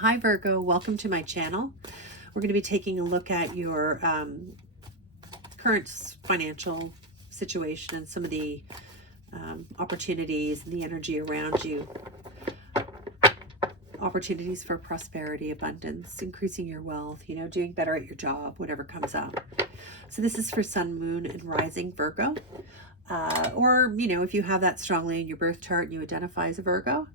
Hi Virgo, welcome to my channel. We're going to be taking a look at your current financial situation and some of the opportunities and the energy around you. Opportunities for prosperity, abundance, increasing your wealth, doing better at your job, whatever comes up. So this is for Sun, Moon, and Rising Virgo. Or, if you have that strongly in your birth chart and you identify as a Virgo,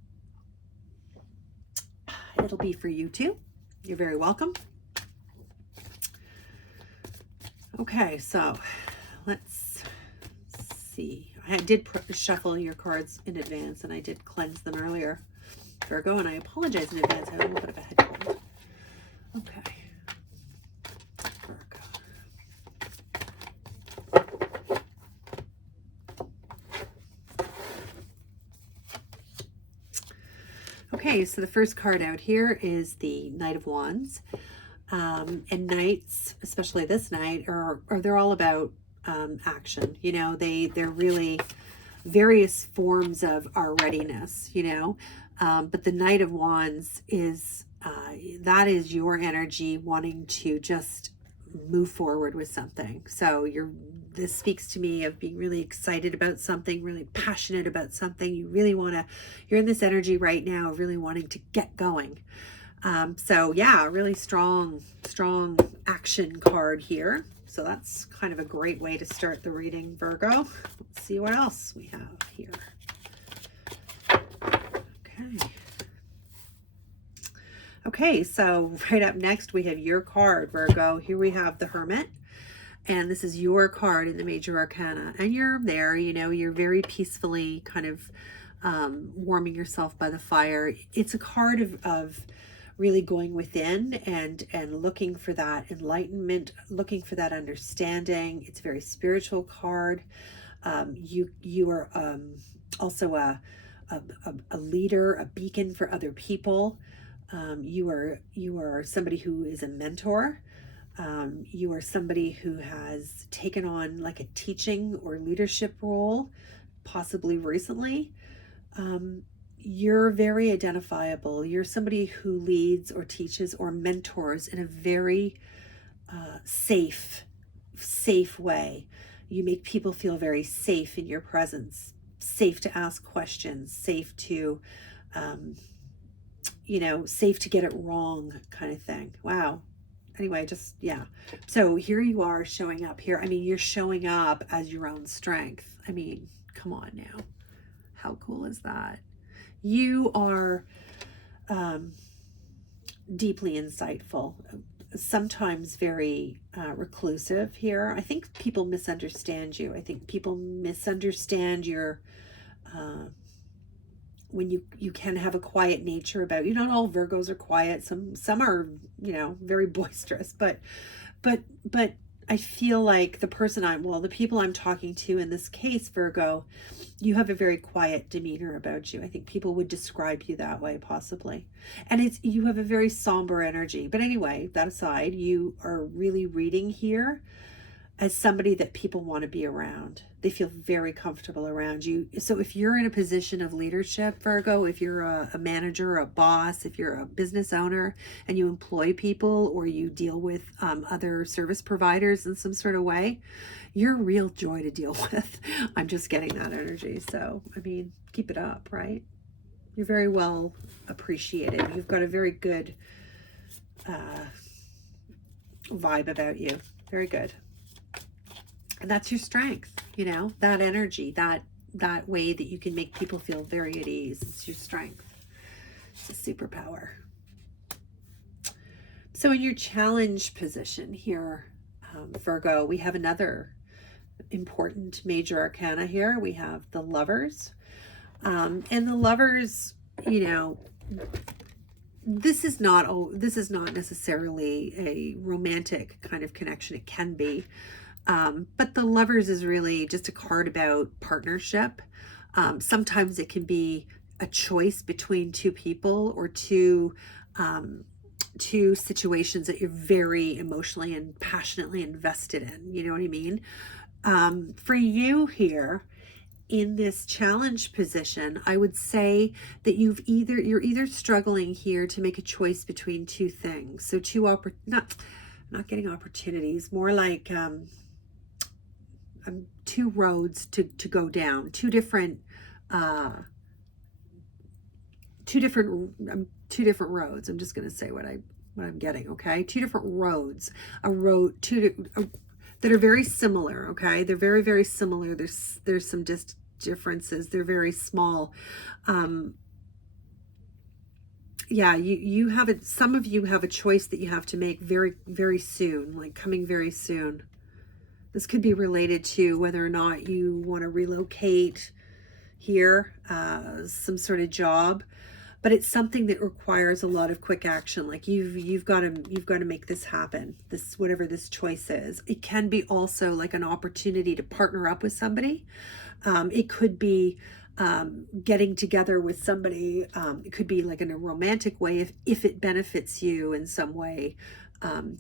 it'll be for you too. You're very welcome. Okay, so let's see. I did shuffle your cards in advance and I did cleanse them earlier, Virgo, and I apologize in advance. I have a little bit of a head cold. Okay, Virgo. Okay, so the first card out here is the Knight of Wands. And nights, especially this night, they're all about action. They're really various forms of our readiness, but the Knight of Wands is that is your energy wanting to just move forward with something. So this speaks to me of being really excited about something, really passionate about something. You're in this energy right now of really wanting to get going. So yeah, really strong action card here. So that's kind of a great way to start the reading, Virgo. Let's see what else we have here. Okay, so right up next we have your card, Virgo. Here we have the Hermit. And this is your card in the Major Arcana. And you're there, you're very peacefully kind of warming yourself by the fire. It's a card of really going within and looking for that enlightenment, looking for that understanding. It's a very spiritual card. You are also a leader, a beacon for other people. You are somebody who is a mentor. You are somebody who has taken on like a teaching or leadership role, possibly recently. You're very identifiable. You're somebody who leads or teaches or mentors in a very safe way. You make people feel very safe in your presence, safe to ask questions, safe to, safe to get it wrong kind of thing. Wow. Anyway, yeah. So here you are showing up here. I mean, you're showing up as your own strength. I mean, come on now. How cool is that? You are deeply insightful, sometimes very reclusive here. I think people misunderstand you. I think people misunderstand your when you can have a quiet nature about you. Not all Virgos are quiet. Some are, very boisterous, but I feel like the people I'm talking to in this case, Virgo, you have a very quiet demeanor about you. I think people would describe you that way, possibly. And you have a very somber energy. But anyway, that aside, you are really reading here as somebody that people want to be around. They feel very comfortable around you. So if you're in a position of leadership, Virgo, if you're a manager, a boss, if you're a business owner and you employ people or you deal with other service providers in some sort of way, you're a real joy to deal with. I'm just getting that energy. So, I mean, keep it up, right? You're very well appreciated. You've got a very good vibe about you. Very good. And that's your strength, that energy, that way that you can make people feel very at ease. It's your strength. It's a superpower. So in your challenge position here, Virgo, we have another important major arcana here. We have the Lovers. And the Lovers, this is not necessarily a romantic kind of connection. It can be. But the Lovers is really just a card about partnership. Sometimes it can be a choice between two people or two situations that you're very emotionally and passionately invested in. You know what I mean? For you here, in this challenge position, I would say that you're either struggling here to make a choice between two things. So not getting opportunities, more like two roads to go down, two different roads. I'm just going to say what I'm getting. Okay. Two different roads, that are very similar. Okay. They're very, very similar. There's some differences. They're very small. Yeah, some of you have a choice that you have to make very, very soon, like coming very soon. This could be related to whether or not you want to relocate here, some sort of job, but it's something that requires a lot of quick action. Like you've got to make this happen. This, whatever this choice is. It can be also like an opportunity to partner up with somebody. It could be getting together with somebody. It could be like in a romantic way if it benefits you in some way,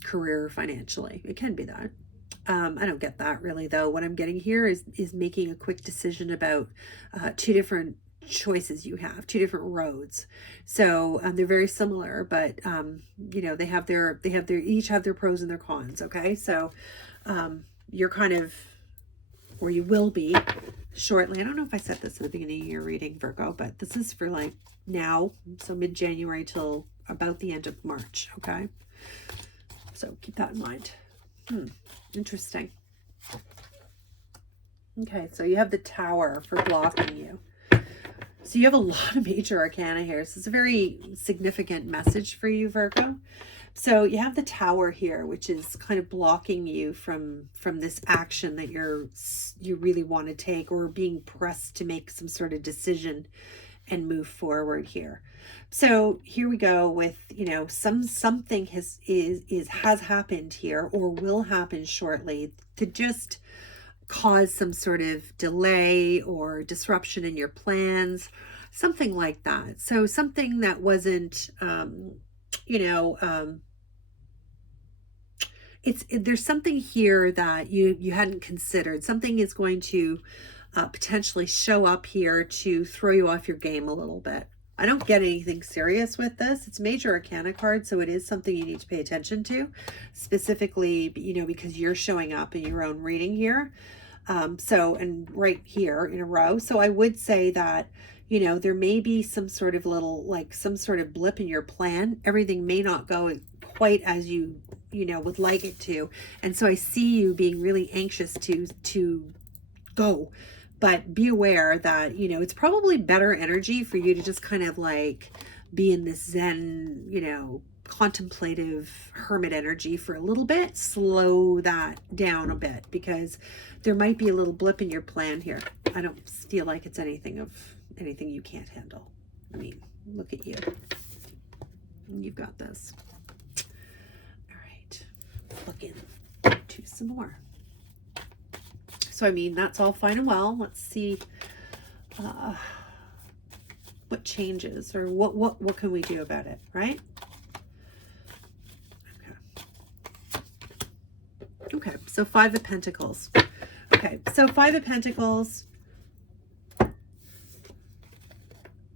career or financially. It can be that. I don't get that really though. What I'm getting here is making a quick decision about two different choices you have, two different roads. So they're very similar, but they each have their pros and their cons. Okay, so you're kind of, or you will be shortly. I don't know if I said this at the beginning of your reading, Virgo, but this is for like now, so mid-January till about the end of March. Okay, so keep that in mind. Interesting. Okay, so you have the Tower for blocking you. So you have a lot of major arcana here. So it's a very significant message for you, Virgo. So you have the Tower here, which is kind of blocking you from this action that you really want to take, or being pressed to make some sort of decision and move forward here. So here we go with, something has happened here or will happen shortly to just cause some sort of delay or disruption in your plans, something like that. So something that wasn't, there's something here that you hadn't considered. Something is going to potentially show up here to throw you off your game a little bit. I don't get anything serious with this. It's major arcana card, so it is something you need to pay attention to, specifically, because you're showing up in your own reading here. And right here in a row. So I would say that, there may be some sort of some sort of blip in your plan. Everything may not go quite as you would like it to. And so I see you being really anxious to go. But be aware that, it's probably better energy for you to just kind of like be in this Zen, contemplative hermit energy for a little bit. Slow that down a bit, because there might be a little blip in your plan here. I don't feel like it's anything you can't handle. I mean, look at you. You've got this. All right. Look into some more. So, I mean, that's all fine and well. Let's see what changes, or what can we do about it, right? Okay, so Five of Pentacles. Okay, so Five of Pentacles,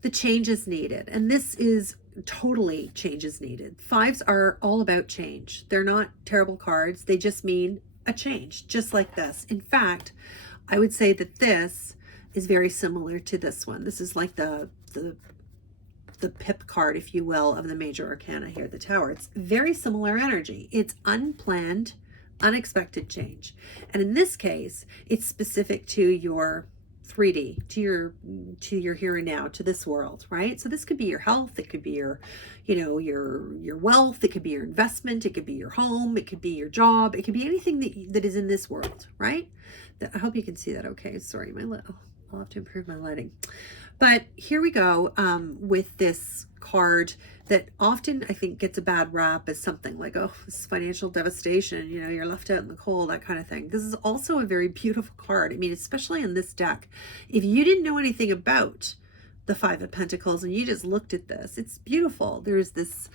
the change is needed. And this is totally change is needed. Fives are all about change. They're not terrible cards. They just mean a change, just like this. In fact, I would say that this is very similar to this one. This is like the pip card, if you will, of the major arcana here, the Tower. It's very similar energy. It's unplanned, unexpected change. And in this case, it's specific to your 3D, to your here and now, to this world, right? So this could be your health, it could be your wealth, it could be your investment, it could be your home, it could be your job, it could be anything that is in this world, right? I hope you can see that okay. Sorry, I'll have to improve my lighting. But here we go with this card that often I think gets a bad rap as something like, oh, this is financial devastation, you're left out in the cold, that kind of thing. This is also a very beautiful card. I mean, especially in this deck. If you didn't know anything about the Five of Pentacles and you just looked at this, it's beautiful. There's this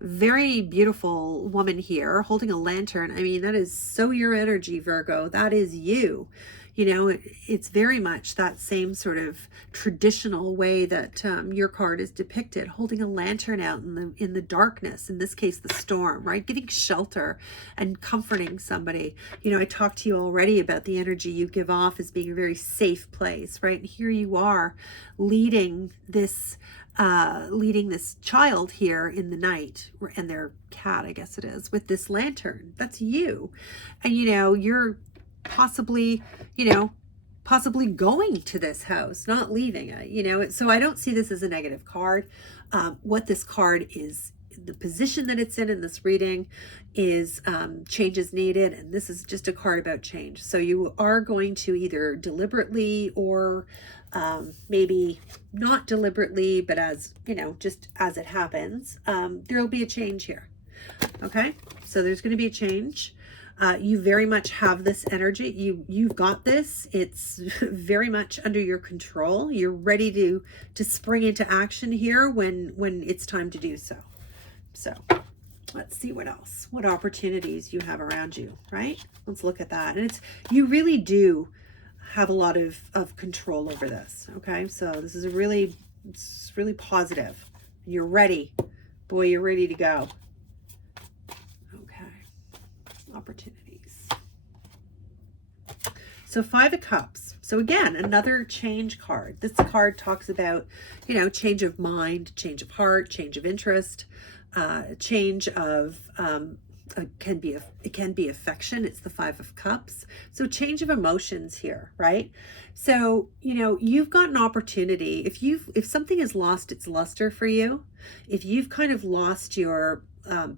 very beautiful woman here holding a lantern. I mean, that is so your energy, Virgo. That is you. You know, it's very much that same sort of traditional way that your card is depicted, holding a lantern out in the darkness, in this case the storm, right? Giving shelter and comforting somebody. You know, I talked to you already about the energy you give off as being a very safe place, right? And here you are leading this child here in the night, and their cat, I guess it is, with this lantern. That's you. And you know, you're possibly, possibly going to this house, not leaving it, so I don't see this as a negative card. What this card is, the position that it's in this reading is change is needed, and this is just a card about change. So you are going to either deliberately or maybe not deliberately, but as just as it happens, there'll be a change here. Okay, so there's going to be a change. You very much have this energy. You've got this. It's very much under your control. You're ready to spring into action here when it's time to do so. So let's see what else, what opportunities you have around you, right? Let's look at that. And you really do have a lot of control over this. Okay, so this is it's really positive. You're ready. Boy, you're ready to go. Opportunities. So 5 of Cups. So again, another change card. This card talks about, change of mind, change of heart, change of interest, change of it can be affection. It's the 5 of Cups. So change of emotions here, right? So, you've got an opportunity. If something has lost its luster for you, if you've kind of lost your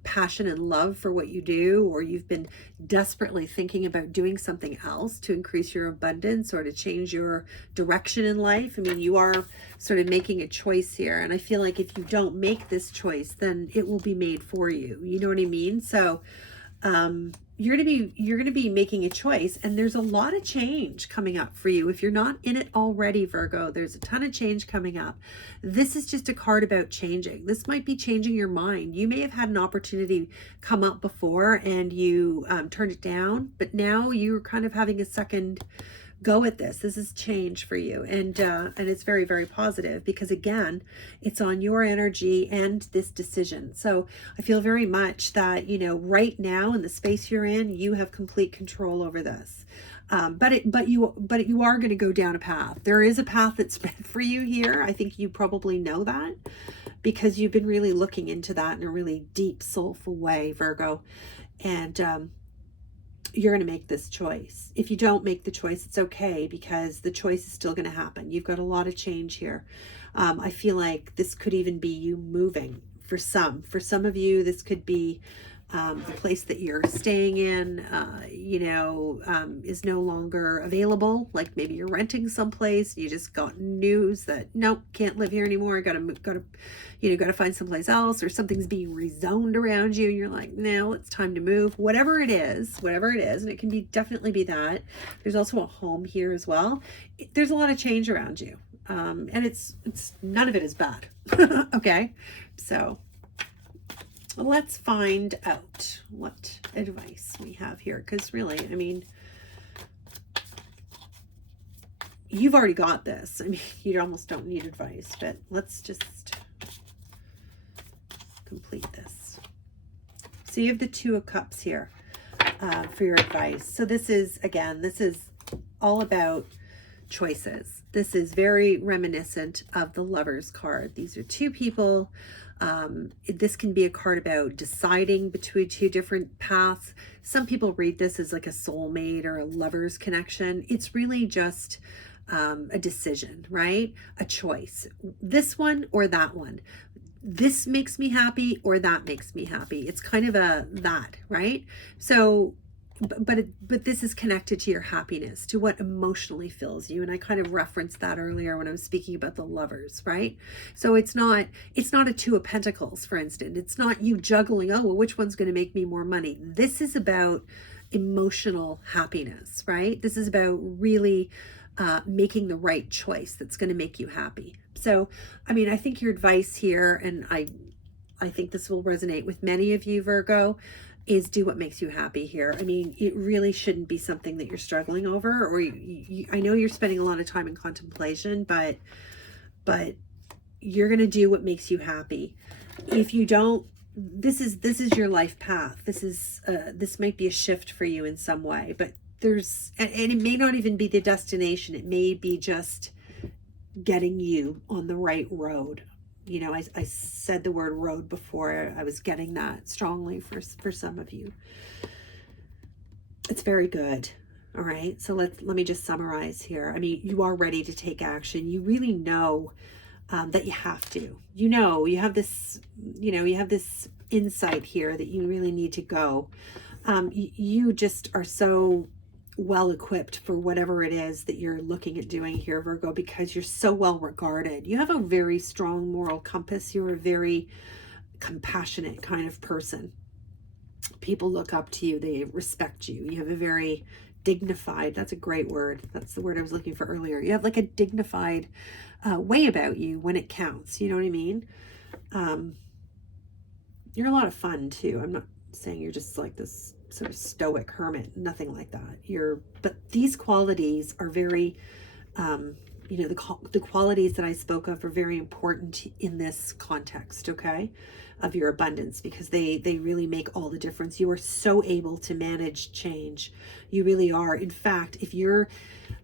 passion and love for what you do, or you've been desperately thinking about doing something else to increase your abundance or to change your direction in life. I mean, you are sort of making a choice here, and I feel like if you don't make this choice, then it will be made for you. You know what I mean? So you're going to be making a choice, and there's a lot of change coming up for you. If you're not in it already, Virgo, there's a ton of change coming up. This is just a card about changing. This might be changing your mind. You may have had an opportunity come up before and you turned it down, but now you're kind of having a second go at this. This is change for you, and it's very, very positive, because again, it's on your energy and this decision. So I feel very much that right now in the space you're in, you have complete control over this. But you are going to go down a path. There is a path that's meant for you here. I think you probably know that, because you've been really looking into that in a really deep, soulful way, Virgo, and you're going to make this choice. If you don't make the choice, it's okay, because the choice is still going to happen. You've got a lot of change here. I feel like this could even be you moving for some. For some of you, this could be the place that you're staying in, is no longer available. Like maybe you're renting someplace. You just got news that nope, can't live here anymore. Got to find someplace else, or something's being rezoned around you. And you're like, no, it's time to move. Whatever it is, and it can definitely be that. There's also a home here as well. There's a lot of change around you, and it's none of it is bad. Okay, so let's find out what advice we have here, because really, I mean, you've already got this. I mean, you almost don't need advice, but let's just complete this. So you have the 2 of Cups here for your advice. So this is all about choices. This is very reminiscent of the Lovers card. These are 2 people. This can be a card about deciding between 2 different paths. Some people read this as like a soulmate or a lover's connection. It's really just a decision, right? A choice. This one or that one. This makes me happy or that makes me happy. It's kind of that, right? So but this is connected to your happiness, to what emotionally fills you. And I kind of referenced that earlier when I was speaking about the Lovers, right? So it's not a 2 of Pentacles, for instance. It's not you juggling, oh, well, which one's going to make me more money? This is about emotional happiness, right? This is about really making the right choice that's going to make you happy. So, I mean, I think your advice here, and I think this will resonate with many of you, Virgo, is do what makes you happy here. I mean, it really shouldn't be something that you're struggling over, or I know you're spending a lot of time in contemplation, but you're going to do what makes you happy. If you don't, this is your life path. This might be a shift for you in some way, but and it may not even be the destination. It may be just getting you on the right road. You know, I said the word road before. I was getting that strongly for some of you. It's very good. All right. So let me just summarize here. I mean, you are ready to take action. You really know that you have to. You know, you have this insight here that you really need to go. You just are so well equipped for whatever it is that you're looking at doing here, Virgo, because you're so well regarded. You have a very strong moral compass. You're a very compassionate kind of person. People look up to you. They respect you. You have a very dignified, that's a great word. That's the word I was looking for earlier. You have like a dignified way about you when it counts. You know what I mean? You're a lot of fun too. I'm not saying you're just like this sort of stoic hermit, nothing like that. But these qualities are very, the qualities that I spoke of are very important in this context, okay, of your abundance, because they really make all the difference. You are so able to manage change. You really are. In fact, if you're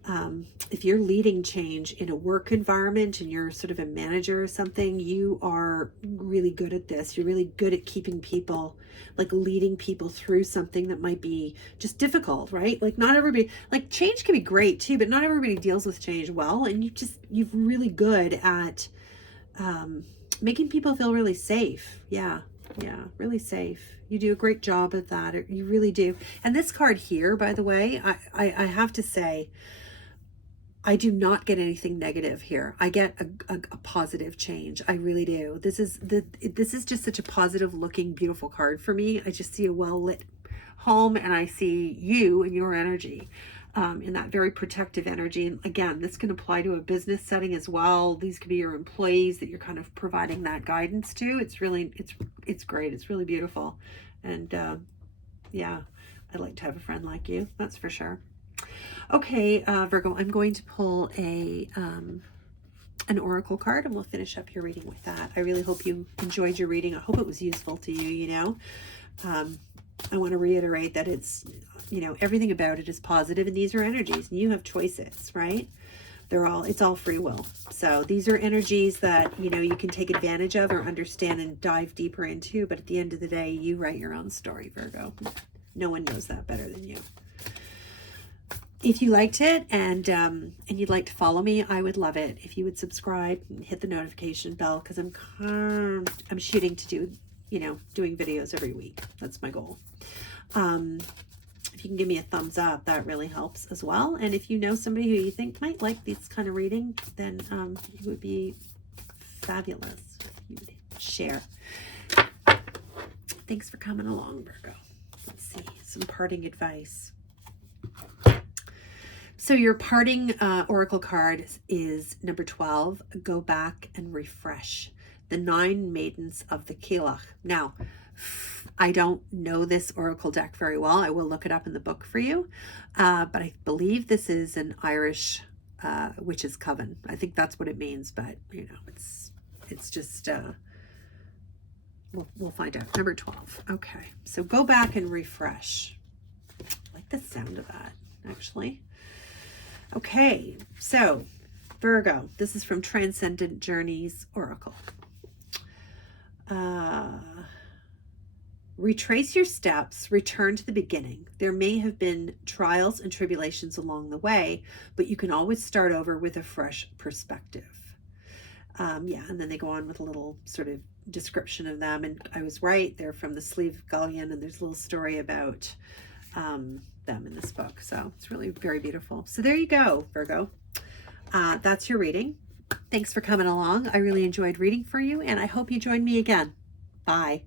leading change in a work environment and you're sort of a manager or something, you are really good at this. You're really good at keeping people, like leading people through something that might be just difficult, right? Like not everybody, like change can be great too, but not everybody deals with change well. And you're really good at making people feel really safe. Yeah, really safe. You do a great job at that. You really do. And this card here, by the way, I have to say, I do not get anything negative here. I get a positive change. I really do. This is just such a positive looking, beautiful card for me. I just see a well-lit home, and I see you and your energy in that very protective energy. And again, this can apply to a business setting as well. These could be your employees that you're kind of providing that guidance to. It's great. It's really beautiful. And yeah, I'd like to have a friend like you. That's for sure. Okay, Virgo, I'm going to pull an oracle card, and we'll finish up your reading with that. I really hope you enjoyed your reading. I hope it was useful to you, you know. I want to reiterate that it's, everything about it is positive, and these are energies, and you have choices, right? It's all free will. So these are energies that, you can take advantage of or understand and dive deeper into, but at the end of the day, you write your own story, Virgo. No one knows that better than you. If you liked it and you'd like to follow me, I would love it if you would subscribe and hit the notification bell, because I'm shooting to do, doing videos every week. That's my goal. If you can give me a thumbs up, that really helps as well. And if you know somebody who you think might like this kind of reading, then it would be fabulous if you would share. Thanks for coming along, Virgo. Let's see, some parting advice. So your parting oracle card is number 12, go back and refresh. The 9 maidens of the Keilach. Now, I don't know this oracle deck very well. I will look it up in the book for you. But I believe this is an Irish witch's coven. I think that's what it means, but it's just, we'll find out. Number 12. Okay, so go back and refresh. I like the sound of that, actually. Okay, so Virgo, this is from Transcendent Journeys Oracle. Retrace your steps, return to the beginning. There may have been trials and tribulations along the way, but you can always start over with a fresh perspective. Yeah, and then they go on with a little sort of description of them. And I was right, they're from the Sleeve Galleon, and there's a little story about them in this book. So it's really very beautiful. So there you go, Virgo. That's your reading. Thanks for coming along. I really enjoyed reading for you, and I hope you join me again. Bye.